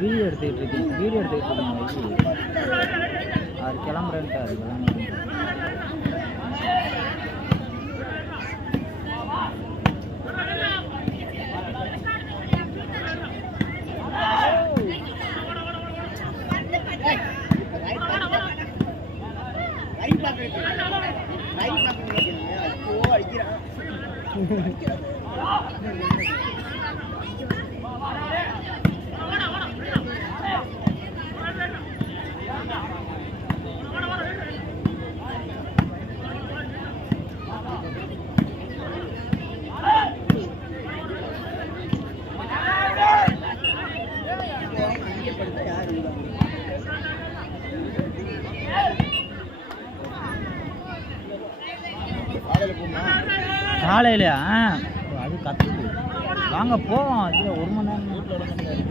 Video எடுத்துக்கிட்டு இருக்கேன். Video எடுத்துக்கிட்டு இருக்கேன். அவர் கிளம்புறேன்ட்டார். காலையிலையா அது கத்துது. வாங்க போவோம். அதில் 1 மணி நேரம் வீட்டில் விட முடியாது.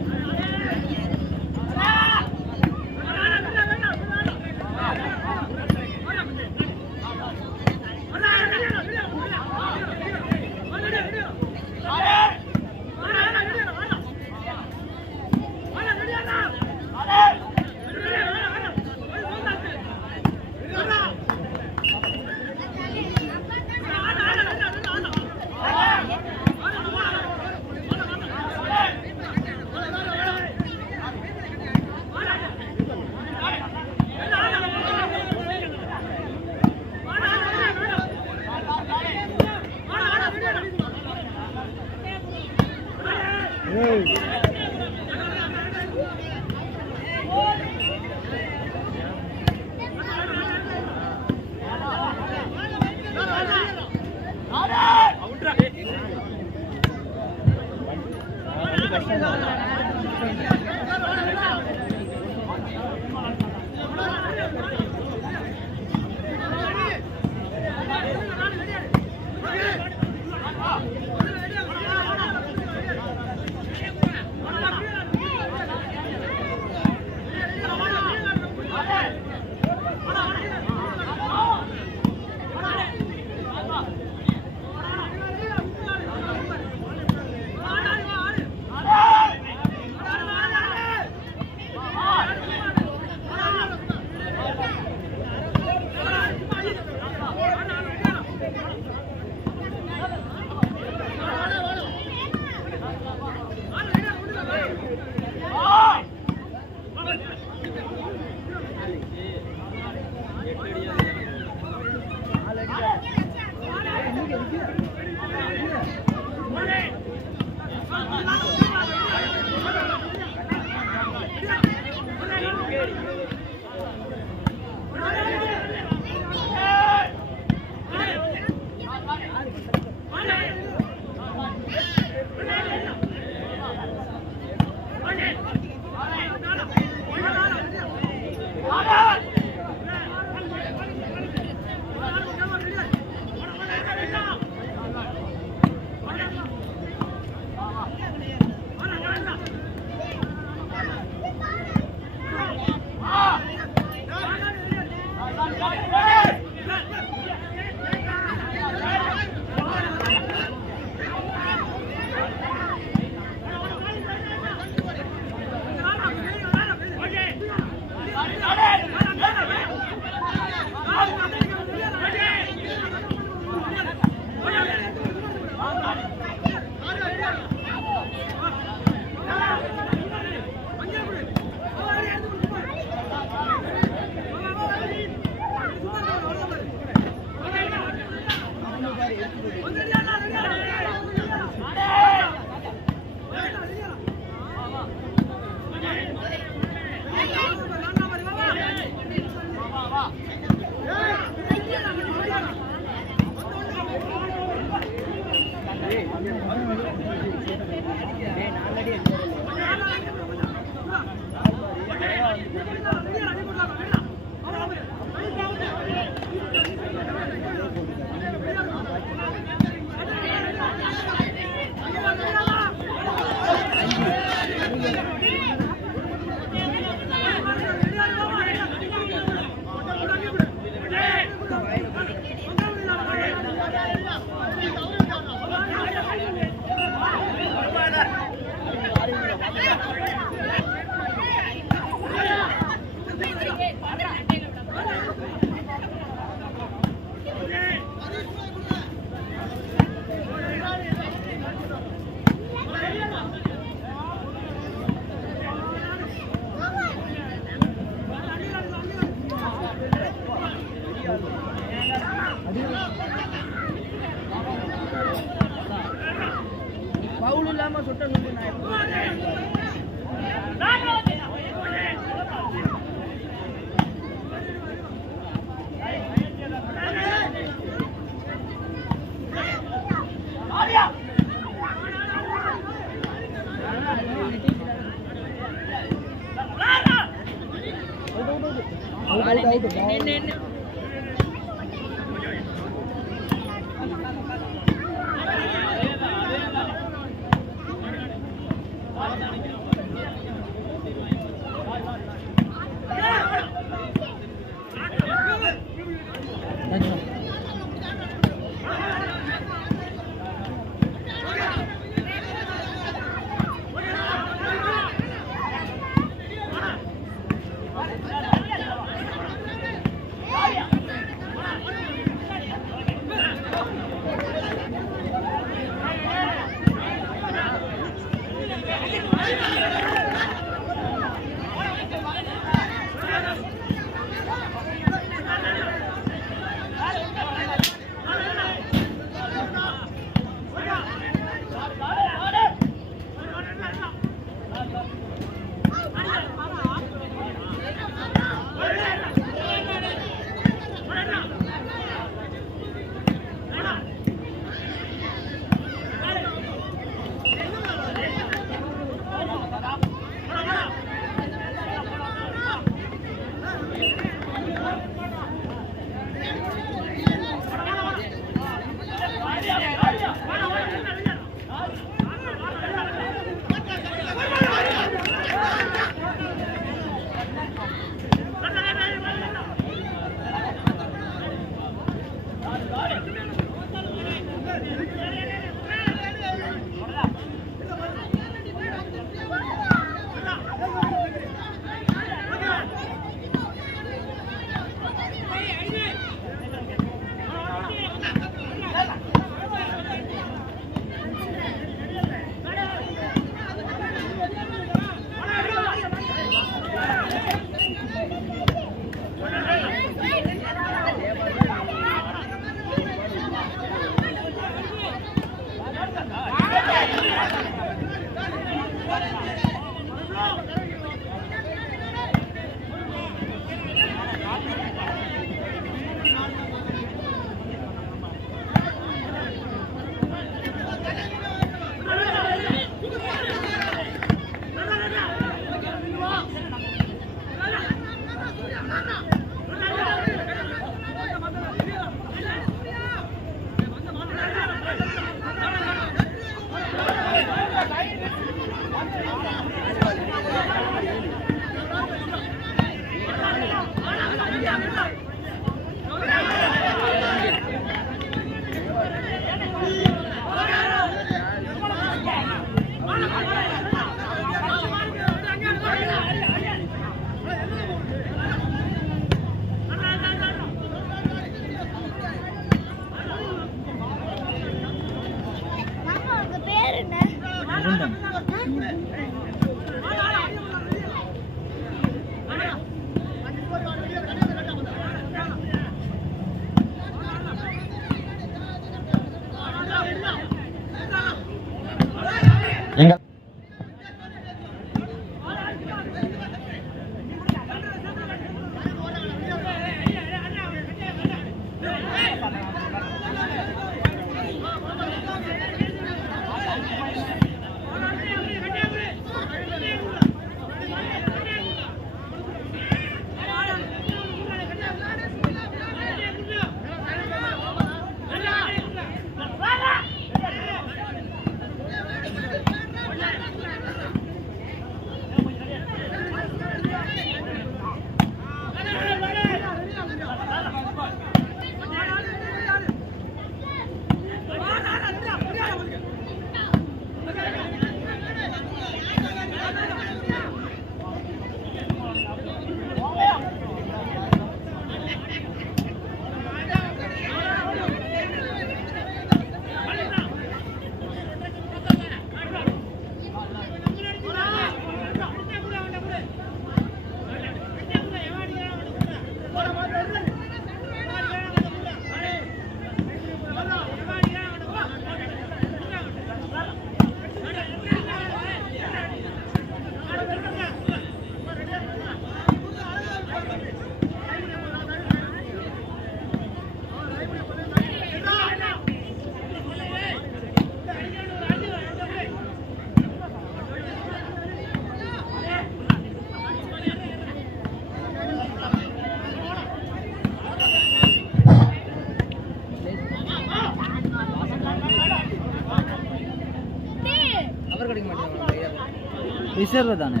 ரிசர்வ் தானே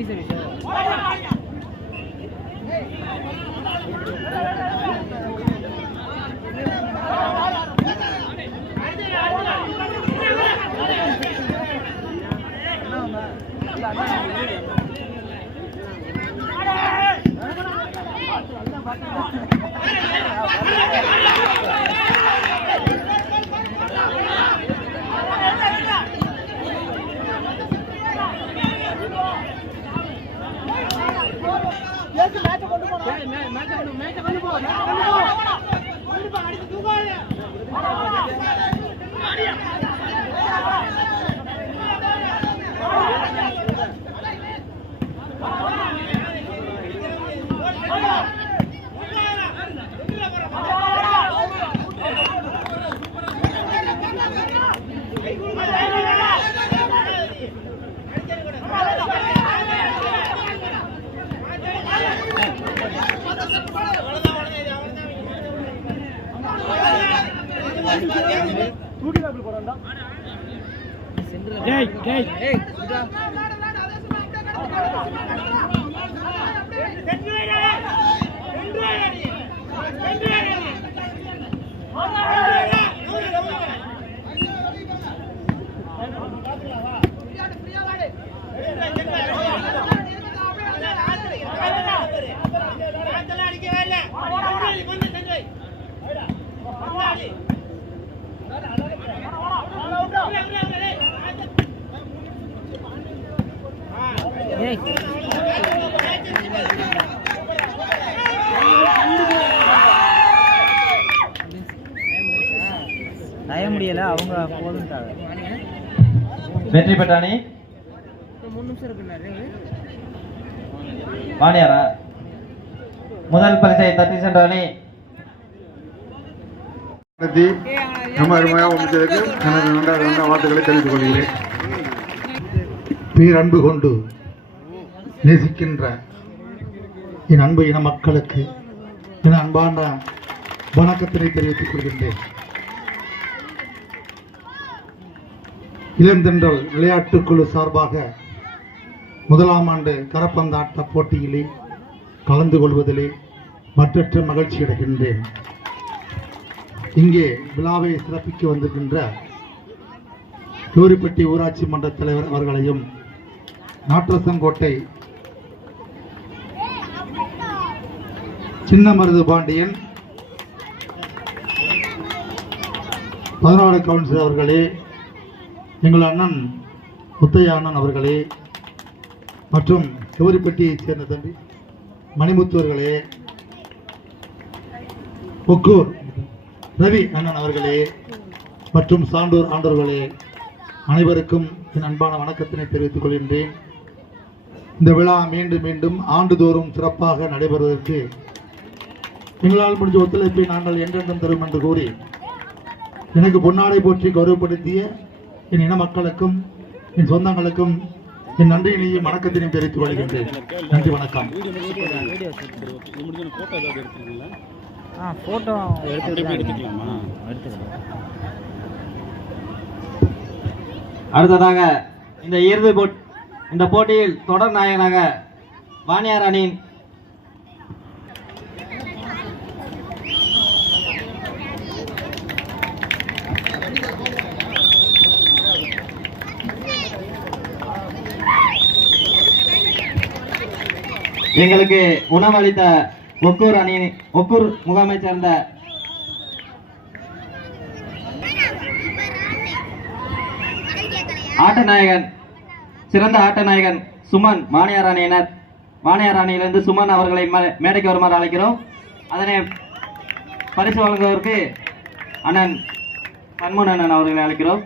இது ரிசர்வ் முடியல அவங்க போதுட்டாங்க. வெற்றி பெற்ற அணி வாணியாரா. முதல் பரிசை தட்டி சென்ற அணி நம்ம அருமையாக முடித்ததற்கு எனது நன்றாக வாழ்த்துக்களை தெரிவித்துக் கொள்கிறேன். பேரன்பு கொண்டு நேசிக்கின்ற என் அன்பு இன மக்களுக்கு என் அன்பான வணக்கத்தினை தெரிவித்துக் கொள்கின்றேன். இளந்தென்றல் விளையாட்டுக்குழு சார்பாக முதலாம் ஆண்டு கரப்பந்தாட்ட போட்டியிலே கலந்து கொள்வதிலே மற்றற்ற மகிழ்ச்சி அடைகின்றேன். இங்கே விழாவை சிறப்பிக்க வந்திருக்கின்ற தூரிப்பட்டி ஊராட்சி மன்ற தலைவர் அவர்களையும் நாற்றசங்கோட்டை சின்னமருது பாண்டியன் 16 கவுன்சிலர் அவர்களே, எங்கள் அண்ணன் முத்தையா அண்ணன் அவர்களே மற்றும் தூரிப்பட்டியைச் சேர்ந்த தம்பி மணிமுத்துவர்களே, ஒக்கூர் ரவி அண்ணன் அவர்களே மற்றும் சான்றோர் ஆண்டோர்களே அனைவருக்கும் என் அன்பான வணக்கத்தினை தெரிவித்துக் கொள்கின்றேன். இந்த விழா மீண்டும் மீண்டும் ஆண்டுதோறும் சிறப்பாக நடைபெறுவதற்கு எங்களால் முடிஞ்ச ஒத்துழைப்பை நாங்கள் என்றென்றும் தரும் என்று கூறி எனக்கு பொன்னாடை போற்றி கௌரவப்படுத்திய என் இன மக்களுக்கும் என் சொந்தங்களுக்கும் என் நன்றியினையும் வணக்கத்தினையும் தெரிவித்துக் கொள்கின்றேன். நன்றி, வணக்கம். போட்டோ அடுத்ததாக இந்த போட்டியில் தொடர் நாயகனாக வாணியார் அணியின் எங்களுக்கு உணவளித்த ஒக்கூர் முகாமை சேர்ந்த ஆட்டநாயகன், சிறந்த ஆட்டநாயகன் சுமன் வாணியார் அணியிலிருந்து சுமன் அவர்களை மேடைக்கு வருமாறு அழைக்கிறோம். அதனை பரிசு வழங்குவதற்கு அண்ணன் சண்முகன் அண்ணன் அவர்களை அழைக்கிறோம்.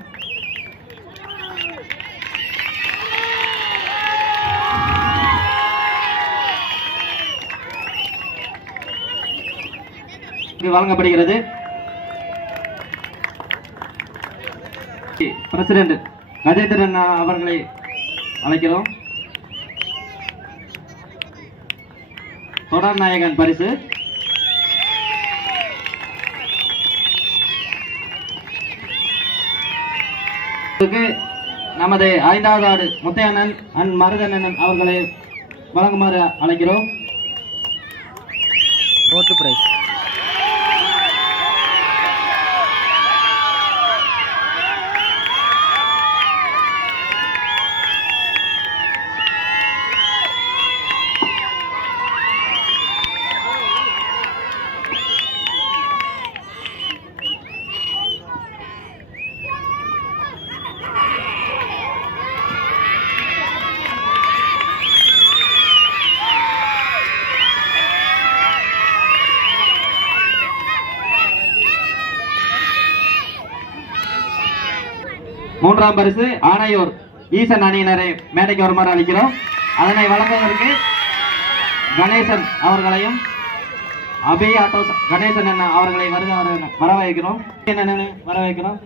வழங்கப்படுகிறது. பிரசிடென்ட் கஜேந்திரன் அவர்களை அழைக்கிறோம். தொடர் நாயகன் பரிசு நமது 5வது ஆடு முத்தையண்ணன் அண்ட் மருதண்ணன் அவர்களை வழங்குமாறு அழைக்கிறோம். ஓட்டு பிரைஸ் மூன்றாம் பரிசு ஆணையூர் ஈசன் அணியினரை மேடைக்கு வருமாறு அளிக்கிறோம். அதனை வழங்குவதற்கு கணேசன் அவர்களையும் அபி ஆட்டோ கணேசன் அவர்களை வரவேற்கிறோம். வரவேற்கிறோம்.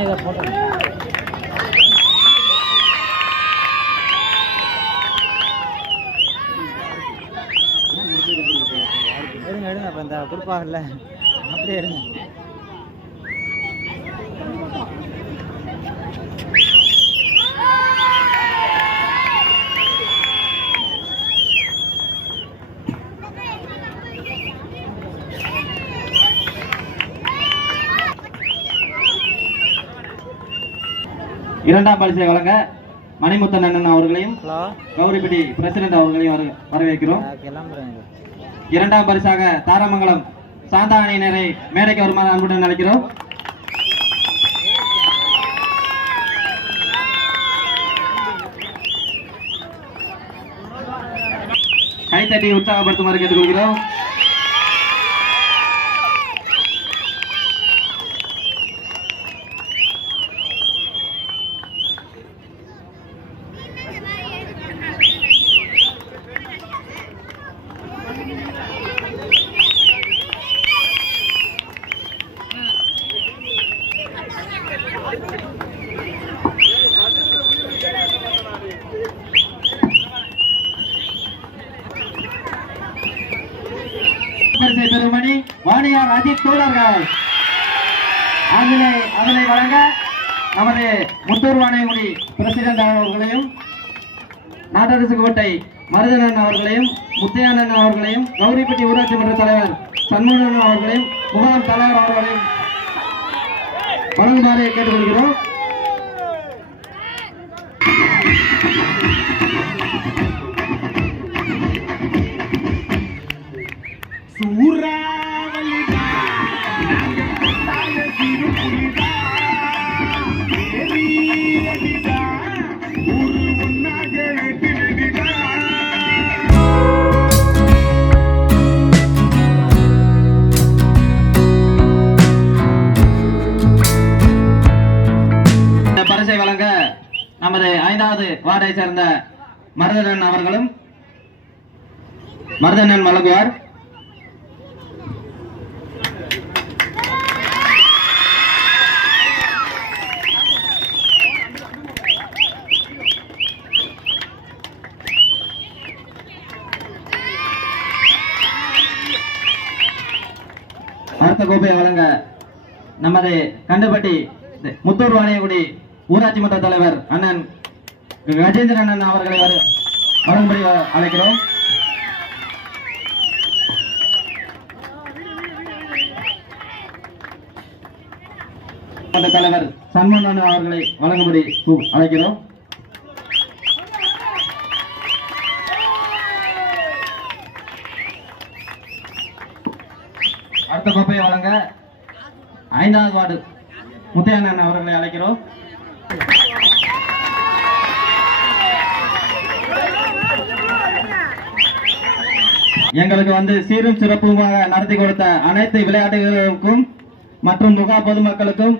இதை போட்டோ எடுங்க எடுங்க. இப்போ இந்த கொடுப்பாங்கல்ல அப்படியே எடுங்க. இரண்டாம் பரிசை வழங்க மணிமுத்தன் அண்ணன் அவர்களையும் கௌரிப்பட்டி பிரசிடண்ட் அவர்களையும் வரவேற்கிறோம். இரண்டாம் பரிசாக தாராமங்கலம் சாந்தா அணியினரை மேடைக்கு வருமாறு அன்புடன் அழைக்கிறோம். கைத்தட்டி உற்சாகப்படுத்துமாறு கேட்டுக்கொள்கிறோம். பெருமணி வாணியார் அஜித் தோழர்கள் அதனை வழங்க நமது முத்தூர் வாணியகுடி பிரசிடண்ட் அவர்களையும் நாட்டரசு கோட்டை மருதனன் அவர்களையும் முத்தையானன் அவர்களையும் கௌரிப்பட்டி ஊராட்சி மன்ற தலைவர் சண்முகன் அவர்களையும் முகாம் தலைவர் அவர்களையும் வழங்குமாறு கேட்டுக்கொள்கிறோம். பரிசை வழங்க நமது 5வது வார்டை சேர்ந்த மருதனன் அவர்களும் மருதனன் வழங்குவார். அடுத்த கோப்பையை வழங்க நமது கண்டுபட்டி முத்தூர் வாணியகுடி ஊராட்சி மன்ற தலைவர் அண்ணன் கஜேந்திரன் அண்ணன் அவர்களை வரும்படி அழைக்கிறோம். தலைவர் சண்முகன் அவர்களை வழங்கும்படி அழைக்கிறோம். அடுத்த கோப்பையை வழங்க 5வது வார்டு முத்தையண்ணன் அவர்களை அழைக்கிறோம். எங்களுக்கு வந்து சீரும் சிறப்புமாக நடத்தி கொடுத்த அனைத்து விளையாட்டுகளுக்கும் மற்றும் முகாம் பொதுமக்களுக்கும்